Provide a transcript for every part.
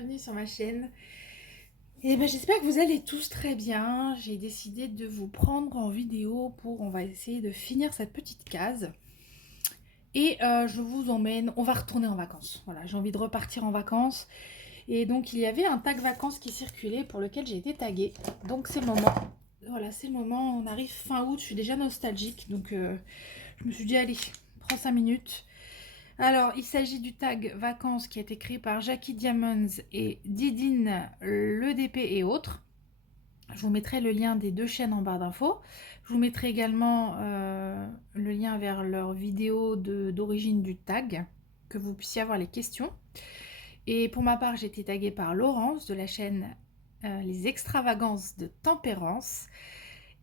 bienvenue sur ma chaîne. Et ben, j'espère que vous allez tous très bien. J'ai décidé de vous prendre en vidéo pour, on va essayer de finir cette petite case. Et je vous emmène, on va retourner en vacances. Voilà, j'ai envie de repartir en vacances. Et donc il y avait un tag vacances qui circulait pour lequel j'ai été taguée. Donc c'est le moment. Voilà, c'est le moment. On arrive fin août, je suis déjà nostalgique. Donc je me suis dit, allez, prends 5 minutes. Alors, il s'agit du tag vacances qui a été créé par Jackie Diamonds et Didine l'EDP et autres. Je vous mettrai le lien des deux chaînes en barre d'infos. Je vous mettrai également le lien vers leur vidéo d'origine du tag, que vous puissiez avoir les questions. Et pour ma part, j'ai été taguée par Laurence de la chaîne Les Extravagances de Tempérance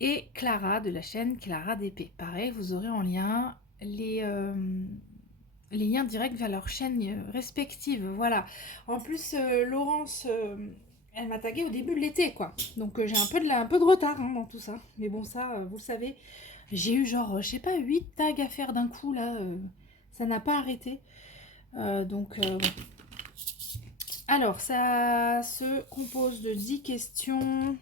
et Clara de la chaîne Clara DP. Pareil, vous aurez en lien les liens directs vers leurs chaînes respectives. Voilà. En plus, Laurence, elle m'a tagué au début de l'été, quoi. Donc j'ai un peu de retard hein, dans tout ça. Mais bon, ça, vous le savez, j'ai eu genre, je sais pas, 8 tags à faire d'un coup, là. Ça n'a pas arrêté. Bon. Alors, ça se compose de 10 questions.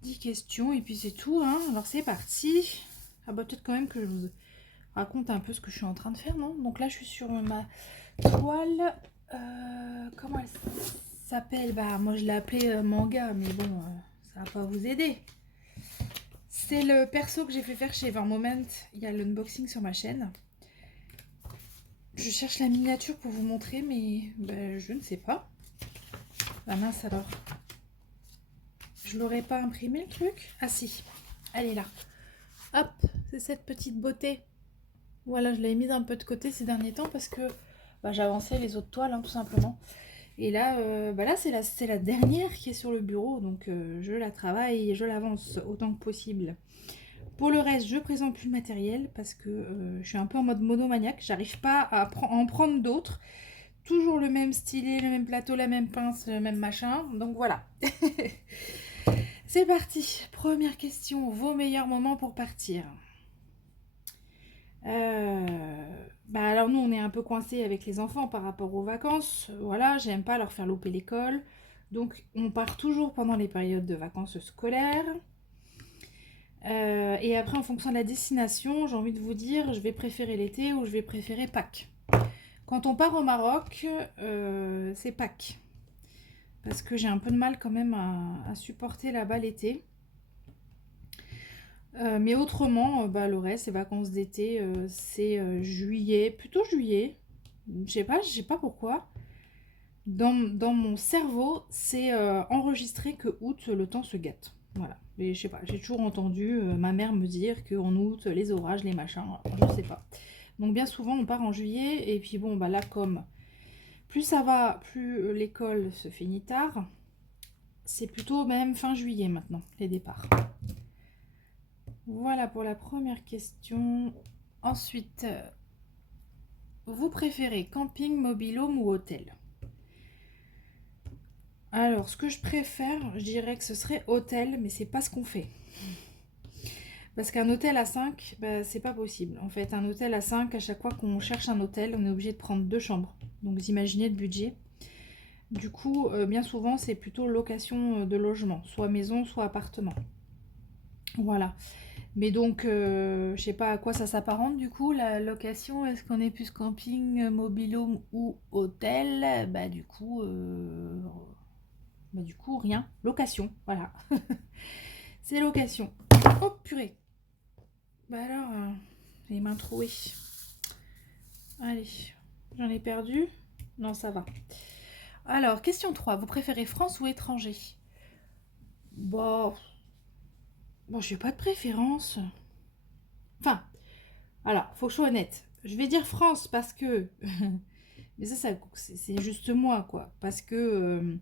10 questions, et puis c'est tout. Hein. Alors, c'est parti. Ah bah, peut-être quand même que je vous raconte un peu ce que je suis en train de faire, non? Donc là, je suis sur ma toile. Comment elle s'appelle? Bah, moi, je l'ai appelée manga, mais bon, ça va pas vous aider. C'est le perso que j'ai fait faire chez Van Moment. Il y a l'unboxing sur ma chaîne. Je cherche la miniature pour vous montrer, mais bah, je ne sais pas. Ah mince alors. Je l'aurais pas imprimé le truc? Ah si, elle est là. Hop, c'est cette petite beauté. Voilà, je l'ai mise un peu de côté ces derniers temps parce que bah, j'avançais les autres toiles, hein, tout simplement. Et là, là c'est la dernière qui est sur le bureau, donc je la travaille et je l'avance autant que possible. Pour le reste, je présente plus le matériel parce que je suis un peu en mode monomaniaque. J'arrive pas à en prendre d'autres. Toujours le même stylet, le même plateau, la même pince, le même machin. Donc voilà. C'est parti. Première question. Vos meilleurs moments pour partir. Bah alors nous on est un peu coincés avec les enfants par rapport aux vacances. Voilà, j'aime pas leur faire louper l'école. Donc on part toujours pendant les périodes de vacances scolaires. Et après en fonction de la destination, j'ai envie de vous dire, je vais préférer l'été ou je vais préférer Pâques. Quand on part au Maroc, c'est Pâques. Parce que j'ai un peu de mal quand même à supporter là-bas l'été. Mais autrement, bah, le reste, les vacances d'été, c'est juillet, plutôt juillet. Je sais pas pourquoi. Dans mon cerveau, c'est enregistré que août, le temps se gâte. Voilà. Mais je sais pas, j'ai toujours entendu ma mère me dire qu'en août, les orages, les machins, je sais pas. Donc bien souvent, on part en juillet. Et puis bon, bah là, comme plus ça va, plus l'école se finit tard. C'est plutôt même fin juillet maintenant, les départs. Voilà pour la première question. Ensuite, vous préférez camping, mobil-home ou hôtel? Alors, ce que je préfère, je dirais que ce serait hôtel, mais c'est pas ce qu'on fait. Parce qu'un hôtel à 5, bah, c'est pas possible. En fait, un hôtel à 5, à chaque fois qu'on cherche un hôtel, on est obligé de prendre 2 chambres. Donc, vous imaginez le budget. Du coup, bien souvent, c'est plutôt location de logement, soit maison, soit appartement. Voilà. Mais donc, je sais pas à quoi ça s'apparente du coup, la location. Est-ce qu'on est plus camping, mobil-home ou hôtel? Bah du coup, rien. Location, voilà. C'est location. Oh purée. Bah alors, les mains trouées. Allez, j'en ai perdu. Non, ça va. Alors, question 3. Vous préférez France ou étranger? Bon, bon, j'ai pas de préférence. Enfin, alors, faut que je sois honnête. Je vais dire France parce que... Mais ça c'est juste moi, quoi. Parce que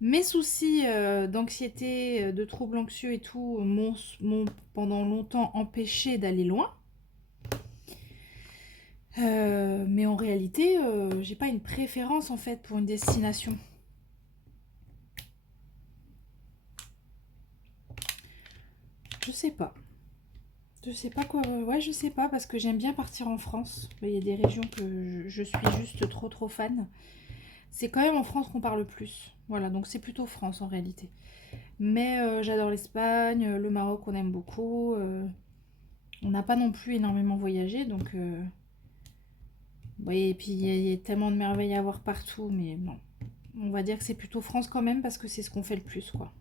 mes soucis d'anxiété, de troubles anxieux et tout m'ont pendant longtemps empêché d'aller loin. Mais en réalité, j'ai pas une préférence en fait pour une destination. Je sais pas. Je sais pas quoi. Ouais, je sais pas parce que j'aime bien partir en France. Il y a des régions que je suis juste trop fan. c'est quand même en France qu'on parle plus. Voilà, donc c'est plutôt France en réalité. Mais j'adore l'Espagne, le Maroc, on aime beaucoup. On n'a pas non plus énormément voyagé, donc... oui, et puis il y a tellement de merveilles à voir partout, mais bon. On va dire que c'est plutôt France quand même, parce que c'est ce qu'on fait le plus, quoi.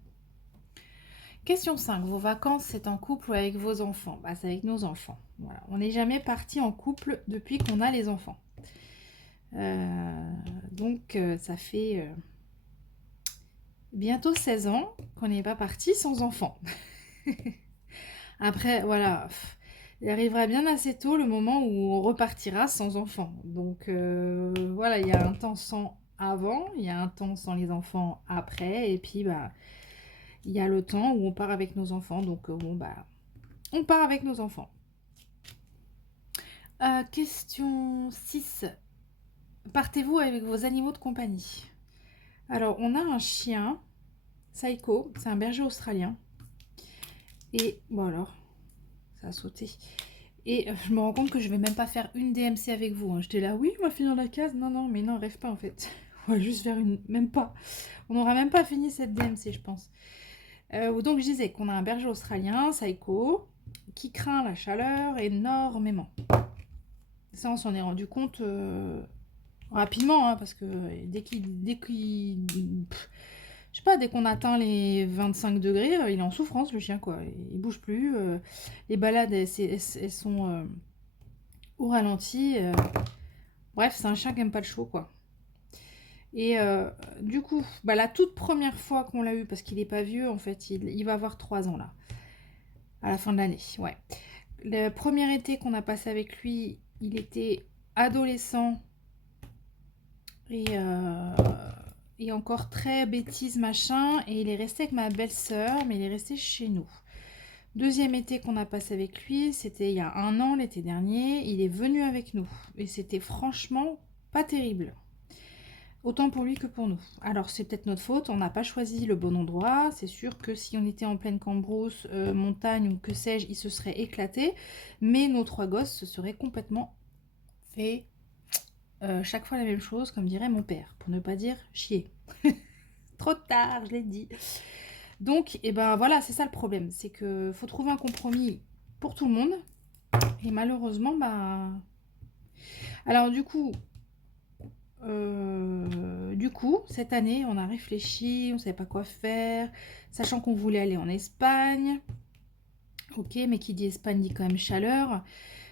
Question 5. Vos vacances, c'est en couple ou avec vos enfants? Bah, c'est avec nos enfants. Voilà. On n'est jamais parti en couple depuis qu'on a les enfants. Donc, ça fait bientôt 16 ans qu'on n'est pas parti sans enfants. Après, voilà, il arrivera bien assez tôt le moment où on repartira sans enfants. Donc, voilà, il y a un temps sans avant, il y a un temps sans les enfants après, et puis, bah, il y a le temps où on part avec nos enfants. Donc, bon, bah, on part avec nos enfants. Question 6. Partez-vous avec vos animaux de compagnie? Alors, on a un chien, Saiko, c'est un berger australien. Et bon alors, ça a sauté. Et je me rends compte que je vais même pas faire une DMC avec vous. Hein. J'étais là, oui, on va finir la case. Non, non, mais non, rêve pas en fait. On va juste faire une... Même pas. On n'aura même pas fini cette DMC, je pense. Donc je disais qu'on a un berger australien, Saiko, qui craint la chaleur énormément. Ça, on s'en est rendu compte rapidement, hein, parce que je sais pas, dès qu'on atteint les 25 degrés, il est en souffrance, le chien, quoi. Il bouge plus. Les balades, elles sont au ralenti. Bref, c'est un chien qui aime pas le chaud, quoi. Et du coup, bah, la toute première fois qu'on l'a eu, parce qu'il est pas vieux, en fait, il va avoir 3 ans, là. À la fin de l'année, ouais. Le premier été qu'on a passé avec lui, il était adolescent. Et encore très bêtise machin, et il est resté avec ma belle-sœur, mais il est resté chez nous. Deuxième été qu'on a passé avec lui, c'était il y a 1 an, l'été dernier, il est venu avec nous, et c'était franchement pas terrible. Autant pour lui que pour nous. Alors c'est peut-être notre faute, on n'a pas choisi le bon endroit, c'est sûr que si on était en pleine cambrousse, montagne ou que sais-je, il se serait éclaté, mais nos 3 gosses se seraient complètement fait chaque fois la même chose, comme dirait mon père, pour ne pas dire chier. Trop tard, je l'ai dit. Donc, et ben voilà, c'est ça le problème, c'est que faut trouver un compromis pour tout le monde. Et malheureusement, bah... Alors du coup, cette année, on a réfléchi, on savait pas quoi faire, sachant qu'on voulait aller en Espagne. Ok, mais qui dit Espagne dit quand même chaleur.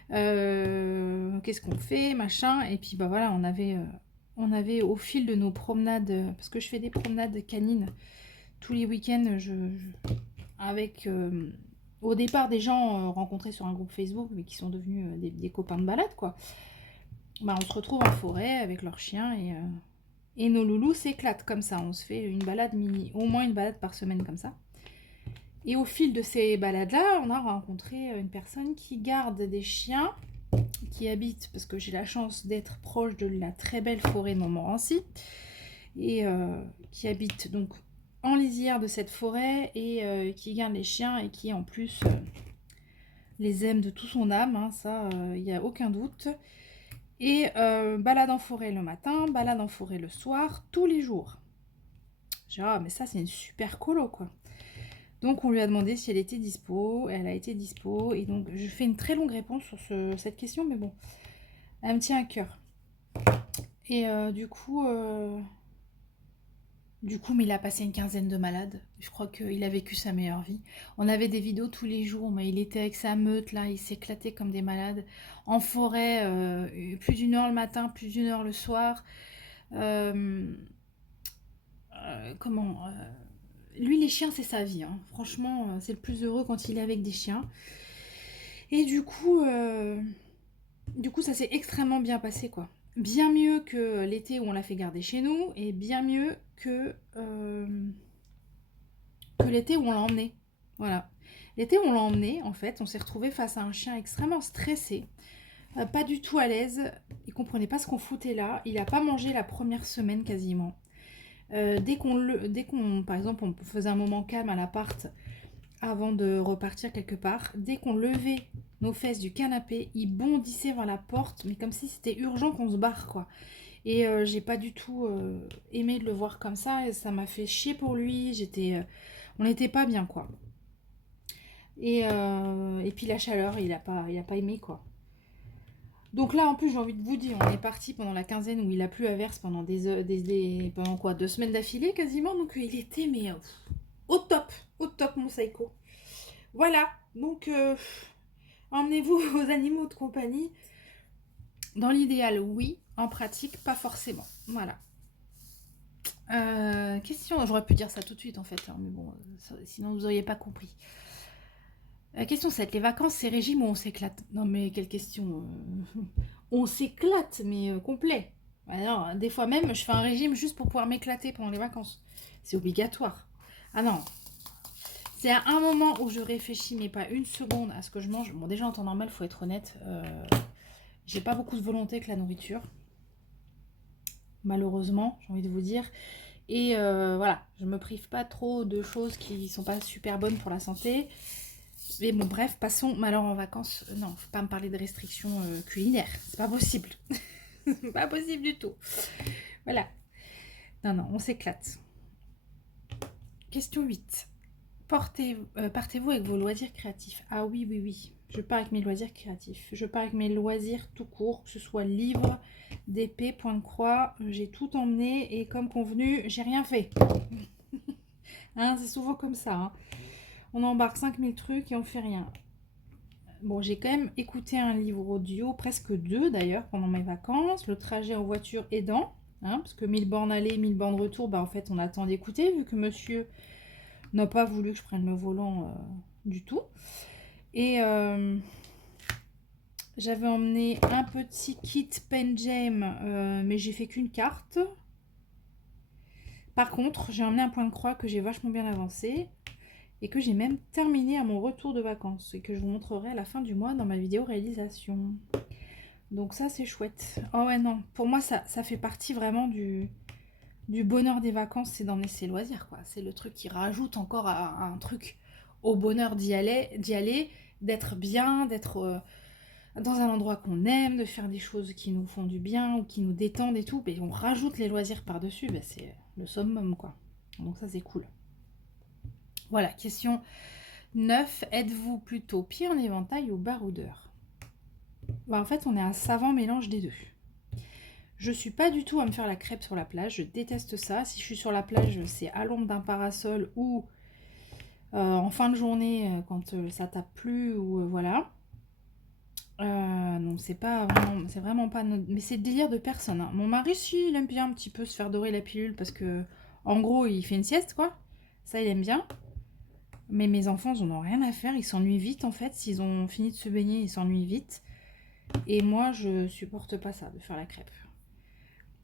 Qu'est-ce qu'on fait, machin. Et puis bah voilà, on avait au fil de nos promenades, parce que je fais des promenades canines tous les week-ends, avec au départ des gens rencontrés sur un groupe Facebook, mais qui sont devenus des copains de balade, quoi. Bah, on se retrouve en forêt avec leurs chiens et nos loulous s'éclatent comme ça. On se fait une balade au moins une balade par semaine comme ça. Et au fil de ces balades-là, on a rencontré une personne qui garde des chiens, qui habite, parce que j'ai la chance d'être proche de la très belle forêt de Montmorency, et qui habite donc en lisière de cette forêt et qui garde les chiens et qui en plus les aime de tout son âme, hein, ça, il n'y a aucun doute. Et balade en forêt le matin, balade en forêt le soir, tous les jours. J'ai dit, ah, mais ça, c'est une super colo, quoi. Donc, on lui a demandé si elle était dispo. Elle a été dispo. Et donc, je fais une très longue réponse sur cette question, mais bon, elle me tient à cœur. Et du coup, mais il a passé une quinzaine de malades. Je crois qu'il a vécu sa meilleure vie. On avait des vidéos tous les jours, mais il était avec sa meute, là, il s'éclatait comme des malades. En forêt, plus d'une heure le matin, plus d'une heure le soir. Comment Lui, les chiens, c'est sa vie. Hein. Franchement, c'est le plus heureux quand il est avec des chiens. Et du coup, ça s'est extrêmement bien passé, quoi. Bien mieux que l'été où on l'a fait garder chez nous, et bien mieux que l'été où on l'a emmené. Voilà. L'été où on l'a emmené, en fait, on s'est retrouvé face à un chien extrêmement stressé, pas du tout à l'aise. Il comprenait pas ce qu'on foutait là. Il a pas mangé la première semaine quasiment. Dès qu'on, par exemple, on faisait un moment calme à l'appart avant de repartir quelque part, dès qu'on levait nos fesses du canapé, il bondissait vers la porte, mais comme si c'était urgent qu'on se barre, quoi. Et j'ai pas du tout aimé de le voir comme ça, et ça m'a fait chier pour lui. On n'était pas bien, quoi. Et puis la chaleur, il a pas aimé, quoi. Donc là, en plus, j'ai envie de vous dire, on est parti pendant la quinzaine où il a plu à verse pendant pendant quoi, 2 semaines d'affilée quasiment. Donc il était, mais au top, mon Saiko. Voilà, donc emmenez-vous vos animaux de compagnie. Dans l'idéal, oui. En pratique, pas forcément. Voilà. Question, j'aurais pu dire ça tout de suite en fait, hein, mais bon, sinon vous n'auriez pas compris. Question 7, les vacances c'est régime ou on s'éclate? Non mais quelle question On s'éclate, mais complet. Alors, des fois même, je fais un régime juste pour pouvoir m'éclater pendant les vacances. C'est obligatoire. Ah non, c'est à un moment où je réfléchis, mais pas une seconde, à ce que je mange. Bon, déjà en temps normal, faut être honnête, j'ai pas beaucoup de volonté avec la nourriture. Malheureusement, j'ai envie de vous dire. Et voilà, je me prive pas trop de choses qui sont pas super bonnes pour la santé. Mais bon, bref, passons. Mais alors en vacances, non, faut pas me parler de restrictions culinaires. C'est pas possible. C'est pas possible du tout. Voilà. Non, non, on s'éclate. Question 8. Partez-vous avec vos loisirs créatifs? Ah oui, oui, oui. Je pars avec mes loisirs créatifs. Je pars avec mes loisirs tout court, que ce soit livre, d'épée, point de croix. J'ai tout emmené et comme convenu, j'ai rien fait. Hein, c'est souvent comme ça. Hein. On embarque 5000 trucs et on fait rien. Bon, j'ai quand même écouté un livre audio, presque 2 d'ailleurs, pendant mes vacances. Le trajet en voiture aidant. Hein, parce que 1000 bornes aller, 1000 bornes retour, bah en fait on attend d'écouter vu que monsieur n'a pas voulu que je prenne le volant du tout. Et j'avais emmené un petit kit pen game, mais j'ai fait qu'une carte. Par contre, j'ai emmené un point de croix que j'ai vachement bien avancé et que j'ai même terminé à mon retour de vacances et que je vous montrerai à la fin du mois dans ma vidéo réalisation. Donc ça, c'est chouette. Oh ouais, non, pour moi, ça fait partie vraiment du bonheur des vacances, c'est d'emmener ses loisirs, quoi. C'est le truc qui rajoute encore à un truc au bonheur d'y aller, d'être bien, d'être dans un endroit qu'on aime, de faire des choses qui nous font du bien ou qui nous détendent et tout. Et on rajoute les loisirs par-dessus, bah, c'est le summum, quoi. Donc ça, c'est cool. Voilà, question 9. Êtes-vous plutôt pied en éventail ou baroudeur? Bah, en fait, on est un savant mélange des deux. Je suis pas du tout à me faire la crêpe sur la plage, je déteste ça. Si je suis sur la plage, c'est à l'ombre d'un parasol ou en fin de journée quand ça tape plus ou voilà. Donc c'est vraiment pas mais c'est le délire de personne. Hein. Mon mari, si, il aime bien un petit peu se faire dorer la pilule parce que en gros, il fait une sieste quoi. Ça, il aime bien. Mais mes enfants, ils en ont rien à faire, ils s'ennuient vite en fait. S'ils ont fini de se baigner, ils s'ennuient vite. Et moi, je supporte pas ça de faire la crêpe.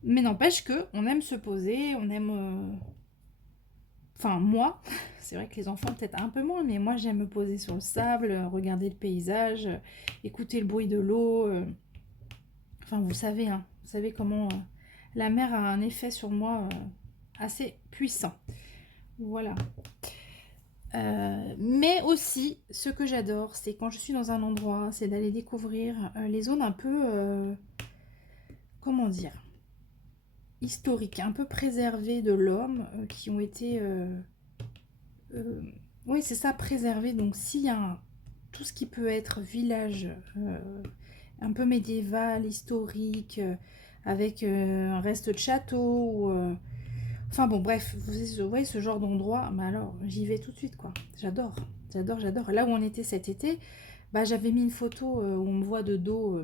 Mais n'empêche que on aime se poser, on aime. Enfin, moi, c'est vrai que les enfants peut-être un peu moins, mais moi j'aime me poser sur le sable, regarder le paysage, écouter le bruit de l'eau. Enfin, hein, vous savez comment la mer a un effet sur moi assez puissant. Voilà. Mais aussi, ce que j'adore, c'est quand je suis dans un endroit, c'est d'aller découvrir les zones un peu, comment dire, historiques, un peu préservées de l'homme, qui ont été, oui, c'est ça, préservées. Donc, s'il y a tout ce qui peut être village, un peu médiéval, historique, avec un reste de château, ou, enfin bon, bref, vous voyez ce genre d'endroit, mais alors j'y vais tout de suite, quoi. J'adore, j'adore, j'adore. Là où on était cet été, bah, j'avais mis une photo où on me voit de dos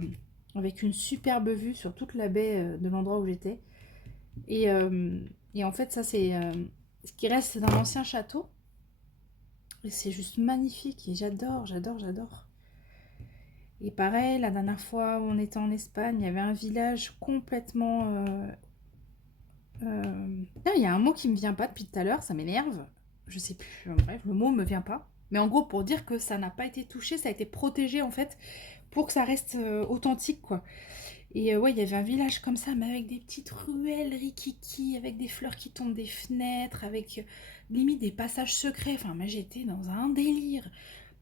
avec une superbe vue sur toute la baie de l'endroit où j'étais. Et, et en fait, ça, c'est ce qui reste d'un ancien château. Et c'est juste magnifique et j'adore, j'adore, j'adore. Et pareil, la dernière fois où on était en Espagne, il y avait un village complètement il y a un mot qui me vient pas depuis tout à l'heure, ça m'énerve. Je sais plus, bref, le mot me vient pas. Mais en gros, pour dire que ça n'a pas été touché, ça a été protégé en fait, pour que ça reste authentique quoi. Et ouais, il y avait un village comme ça, mais avec des petites ruelles rikiki, avec des fleurs qui tombent des fenêtres, avec limite des passages secrets. Enfin, moi j'étais dans un délire.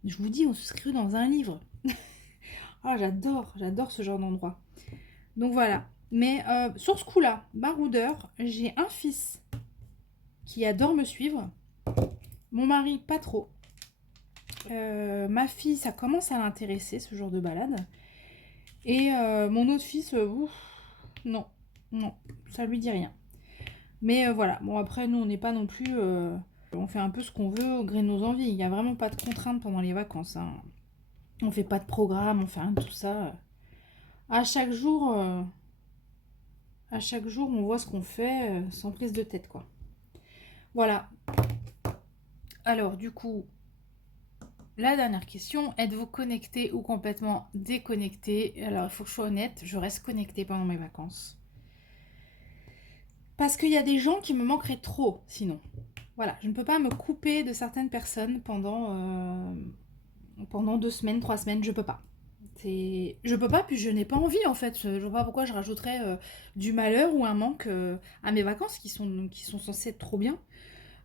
Je vous dis, on se dans un livre. Oh, j'adore ce genre d'endroit. Donc voilà, Mais sur ce coup-là, baroudeur, j'ai un fils qui adore me suivre. Mon mari, pas trop. Ma fille, ça commence à l'intéresser, ce genre de balade. Et mon autre fils, ouf, non, non, ça lui dit rien. Mais voilà, bon après, nous, on n'est pas non plus... on fait un peu ce qu'on veut au gré de nos envies. Il n'y a vraiment pas de contraintes pendant les vacances, hein. On fait pas de programme, on fait rien de tout ça. À chaque jour, on voit ce qu'on fait sans prise de tête, quoi. Voilà. Alors, du coup, la dernière question, êtes-vous connecté ou complètement déconnecté? Alors, il faut que je sois honnête, je reste connectée pendant mes vacances. Parce qu'il y a des gens qui me manqueraient trop, sinon. Voilà, je ne peux pas me couper de certaines personnes pendant 2 semaines, 3 semaines, je peux pas. Je peux pas, puis je n'ai pas envie en fait. Je vois pas pourquoi je rajouterais du malheur ou un manque à mes vacances qui sont censées être trop bien.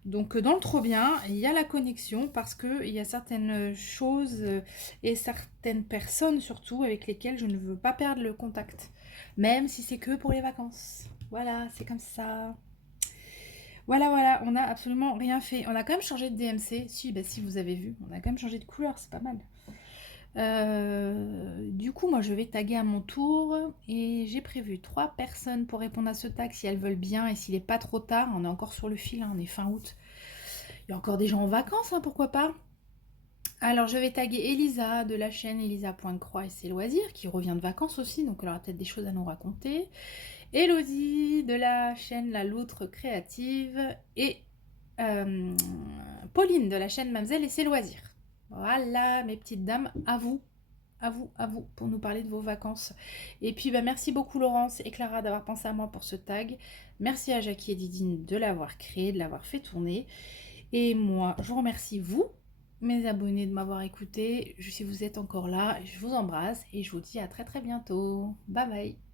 Donc dans le trop bien, il y a la connexion parce qu'il y a certaines choses et certaines personnes surtout avec lesquelles je ne veux pas perdre le contact. Même si c'est que pour les vacances. Voilà, c'est comme ça. Voilà, voilà, on n'a absolument rien fait. On a quand même changé de DMC. Si, bah si, vous avez vu, on a quand même changé de couleur, c'est pas mal. Du coup, moi, je vais taguer à mon tour et j'ai prévu 3 personnes pour répondre à ce tag si elles veulent bien et s'il n'est pas trop tard. On est encore sur le fil, hein, on est fin août. Il y a encore des gens en vacances, hein, pourquoi pas. Alors, je vais taguer Elisa de la chaîne Elisa.croix et ses loisirs, qui revient de vacances aussi, donc elle aura peut-être des choses à nous raconter. Elodie de la chaîne La Loutre Créative et euh, Pauline de la chaîne Mamzelle et ses loisirs. Voilà, mes petites dames, à vous, pour nous parler de vos vacances. Et puis, bah, merci beaucoup Laurence et Clara d'avoir pensé à moi pour ce tag. Merci à Jackie et Didine de l'avoir créé, de l'avoir fait tourner. Et moi, je vous remercie, vous, mes abonnés, de m'avoir écouté. Si vous êtes encore là, je vous embrasse et je vous dis à très très bientôt. Bye bye.